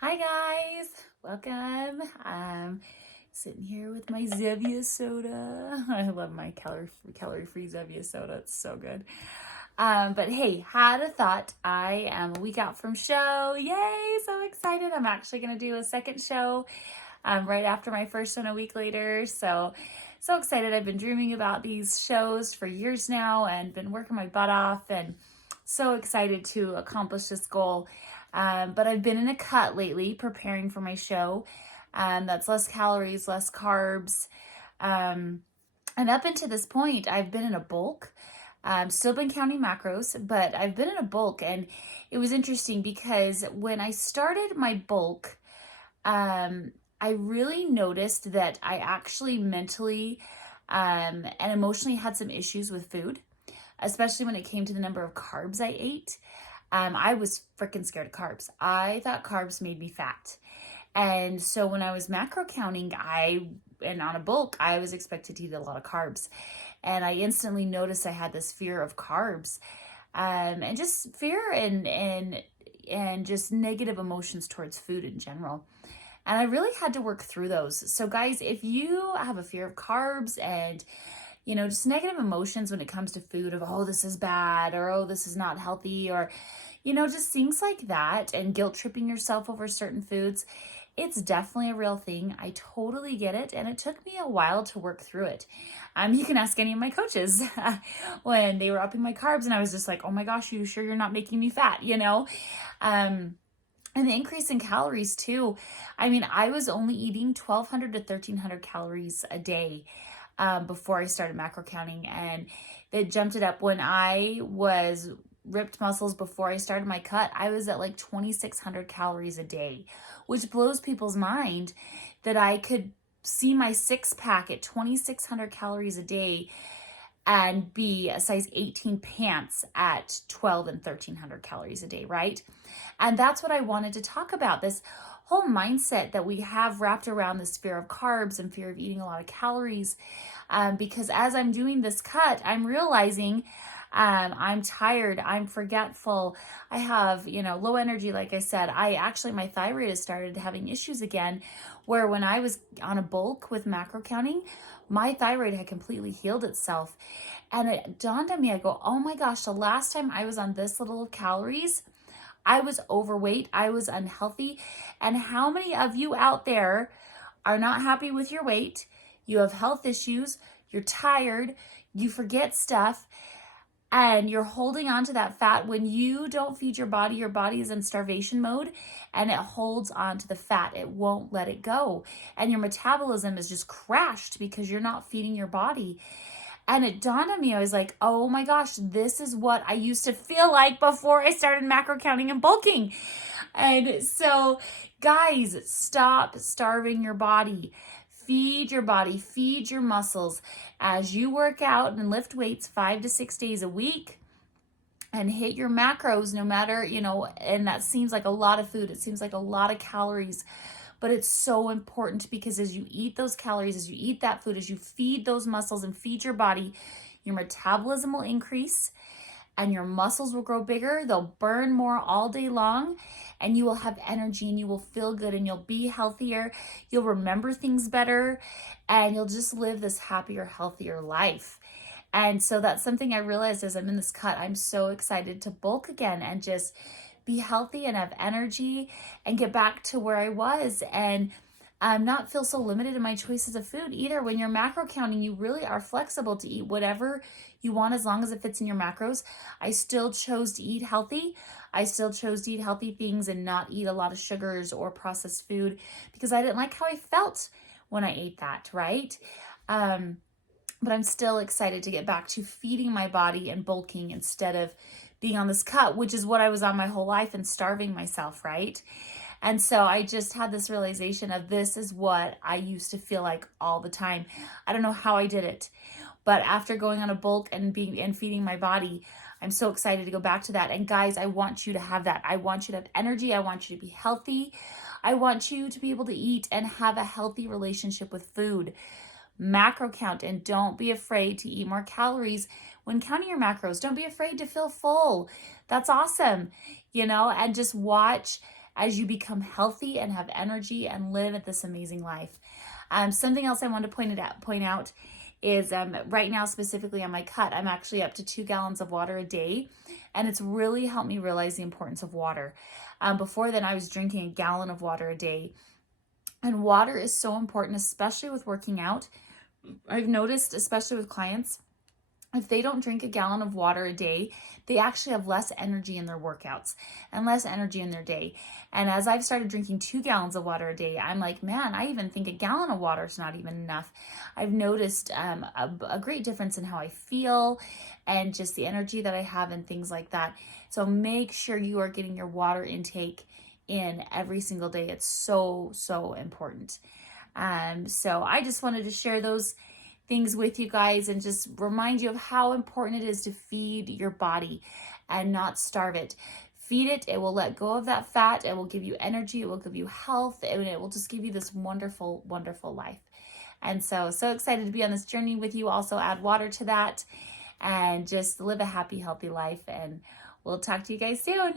Hi guys, welcome. I'm sitting here with my Zevia soda. I love my calorie-free Zevia soda. It's so good. But hey, had a thought. I am a week out from show. Yay, so excited. I'm actually going to do a second show right after my first one a week later. So excited. I've been dreaming about these shows for years now and been working my butt off and so excited to accomplish this goal. But I've been in a cut lately preparing for my show. That's less calories, less carbs. And up until this point, I've been in a bulk. Still been counting macros, but I've been in a bulk. And it was interesting because when I started my bulk, I really noticed that I actually mentally and emotionally had some issues with food, especially when it came to the number of carbs I ate. I was freaking scared of carbs. I thought carbs made me fat. And so when I was macro counting, and on a bulk, I was expected to eat a lot of carbs. And I instantly noticed I had this fear of carbs, and just fear and just negative emotions towards food in general. And I really had to work through those. So guys, if you have a fear of carbs and just negative emotions when it comes to food of, oh, this is bad, or, oh, this is not healthy, or, just things like that, and guilt tripping yourself over certain foods, it's definitely a real thing. I totally get it. And it took me a while to work through it. You can ask any of my coaches when they were upping my carbs and I was just like, oh my gosh, you sure you're not making me fat, And the increase in calories too. I mean, I was only eating 1,200 to 1,300 calories a day before I started macro counting, and they jumped it up when I was ripped muscles before I started my cut. I was at like 2,600 calories a day, which blows people's mind that I could see my six pack at 2,600 calories a day and be a size 18 pants at 12 and 1,300 calories a day, right? And that's what I wanted to talk about, this whole mindset that we have wrapped around this fear of carbs and fear of eating a lot of calories. Because as I'm doing this cut, I'm realizing I'm tired, I'm forgetful, I have, low energy, like I said. My thyroid has started having issues again, where when I was on a bulk with macro counting, my thyroid had completely healed itself. And it dawned on me, I go, oh my gosh, the last time I was on this little calories, I was overweight, I was unhealthy. And how many of you out there are not happy with your weight? You have health issues, you're tired, you forget stuff, and you're holding on to that fat. When you don't feed your body is in starvation mode and it holds on to the fat. It won't let it go. And your metabolism is just crashed because you're not feeding your body. And it dawned on me, I was like, oh my gosh, this is what I used to feel like before I started macro counting and bulking. And so, guys, stop starving your body. Feed your body, feed your muscles. As you work out and lift weights 5 to 6 days a week and hit your macros, no matter, and that seems like a lot of food. It seems like a lot of calories. But it's so important because as you eat those calories, as you eat that food, as you feed those muscles and feed your body, your metabolism will increase and your muscles will grow bigger. They'll burn more all day long and you will have energy and you will feel good and you'll be healthier. You'll remember things better and you'll just live this happier, healthier life. And so that's something I realized as I'm in this cut. I'm so excited to bulk again and just be healthy and have energy and get back to where I was and not feel so limited in my choices of food either. When you're macro counting, you really are flexible to eat whatever you want as long as it fits in your macros. I still chose to eat healthy. I still chose to eat healthy things and not eat a lot of sugars or processed food because I didn't like how I felt when I ate that, right? But I'm still excited to get back to feeding my body and bulking instead of being on this cut, which is what I was on my whole life, and starving myself, right? And so I just had this realization of this is what I used to feel like all the time. I don't know how I did it, but after going on a bulk and feeding my body, I'm so excited to go back to that. And guys, I want you to have that. I want you to have energy. I want you to be healthy. I want you to be able to eat and have a healthy relationship with food. Macro count, and don't be afraid to eat more calories when counting your macros. Don't be afraid to feel full. That's awesome, and just watch as you become healthy and have energy and live this amazing life. Something else I want to point out is right now, specifically on my cut, I'm actually up to 2 gallons of water a day, and it's really helped me realize the importance of water. Before then, I was drinking a gallon of water a day, and water is so important, especially with working out. I've noticed, especially with clients, if they don't drink a gallon of water a day, they actually have less energy in their workouts and less energy in their day. And as I've started drinking 2 gallons of water a day, I'm like, man, I even think a gallon of water is not even enough. I've noticed a great difference in how I feel and just the energy that I have and things like that. So make sure you are getting your water intake in every single day. It's so, so important. So I just wanted to share those things with you guys and just remind you of how important it is to feed your body and not starve it. Feed it, it will let go of that fat, it will give you energy, it will give you health, and it will just give you this wonderful, wonderful life. And so excited to be on this journey with you. Also add water to that and just live a happy, healthy life. And we'll talk to you guys soon.